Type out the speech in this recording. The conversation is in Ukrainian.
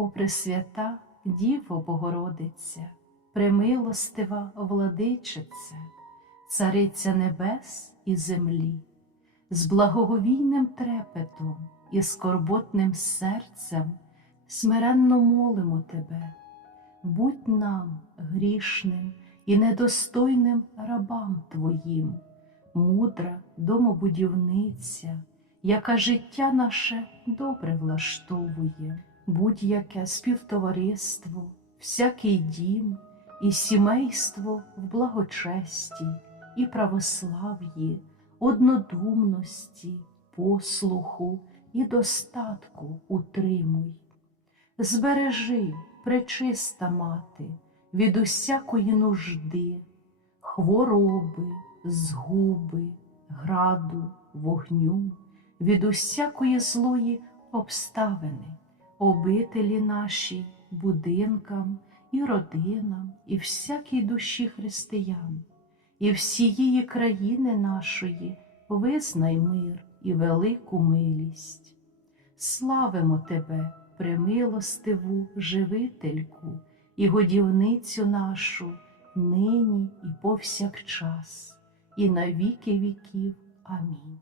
О Пресвята Діво Богородиця, премилостива владичице, Цариця небес і землі, з благоговійним трепетом і скорботним серцем смиренно молимо Тебе, будь нам грішним і недостойним рабам Твоїм, мудра домобудівниця, яка життя наше добре влаштовує, будь-яке співтовариство, всякий дім і сімейство в благочесті і православ'ї, однодумності, послуху і достатку утримуй. Збережи, пречиста мати, від усякої нужди, хвороби, згуби, граду, вогню, від усякої злої обставини, обителі наші, будинкам і родинам, і всякій душі християн, і всієї країни нашої визнай мир і велику милість. Славимо Тебе, премилостиву живительку і годівницю нашу нині і повсякчас, і на віки віків. Амінь.